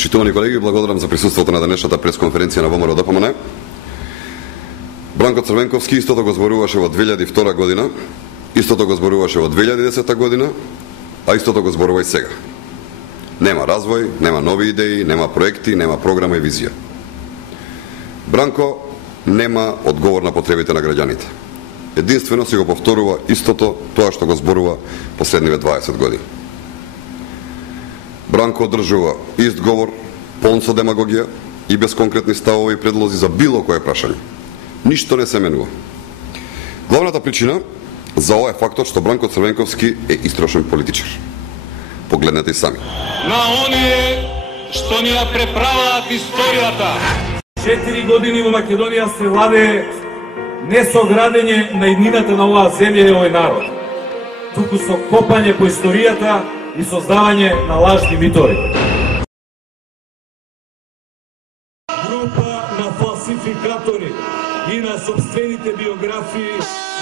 Почитувани колеги, благодарам за присуството на денешната пресконференција на ВМРО ДПМН. Бранко Црвенковски истото го зборуваше во 2002 година, истото го зборуваше во 2010 година, а истото го зборува и сега. Нема развој, нема нови идеи, нема проекти, нема програма и визија. Бранко нема одговор на потребите на граѓаните. Единствено си го повторува истото тоа што го зборува последниве 20 години. Бранко одржува ист говор, полн со демагогија и без конкретни ставови и предлози за било кое прашање. Ништо не се менува. Главната причина за ова е фактот што Бранко Црвенковски е истрошен политичар. Погледнете и сами. На оние што ни ја преправаат историјата. 4 години во Македонија се владее не со градење на иднината на оваа земја и овој народ, туку со копање по историјата и создавање на лажни митови. Група на фалсификатори и на собствените биографии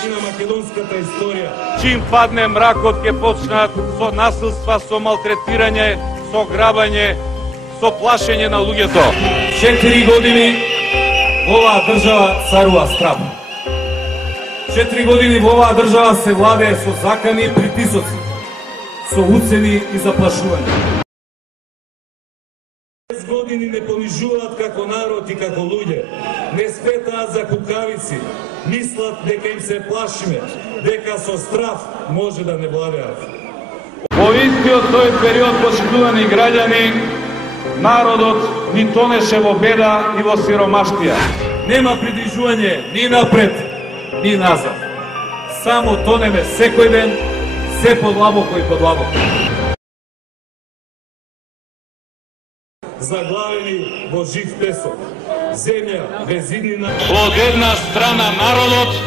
и на македонската историја. Чим падне мракот ќе почнат со насилства, со малтретирање, со грабање, со плашење на луѓето. 4 години оваа држава царува страх. 4 години во оваа држава се владее со закани и притисоци, со уцени и заплашување. 6 години не понижуваат како народ и како луѓе, не сметаат за кукавици, мислат дека им се плашиме, дека со страв може да не владеат. Во истиот тој период, почитувани граѓани, народот ни тонеше во беда и во сиромаштија. Нема придвижување ни напред, ни назад. Само тонеме секој ден, се подлабоко и подлабоко. Заглавени во жив песок, земја без иднина. Од една страна народот,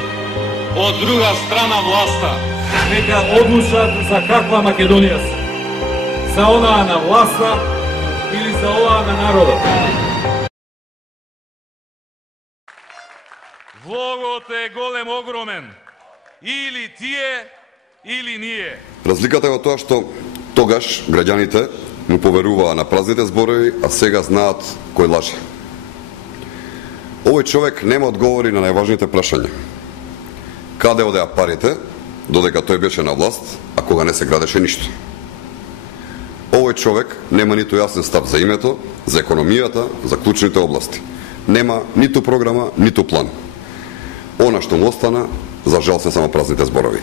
од друга страна власта. Нека одлучат за каква Македонија се. За онаа на власта или за оваа на народот. Влогот е голем, огромен. Или тие, или ние. Разликата е во тоа што тогаш граѓаните му поверуваа на празните зборови, а сега знаат кој лаже. Овој човек нема одговори на најважните прашања. Каде одеа парите, додека тој беше на власт, а кога не се градеше ништо? Овој човек нема ниту јасен став за името, за економијата, за клучните области. Нема ниту програма, ниту план. Она што му остана, за жал се само празните зборови.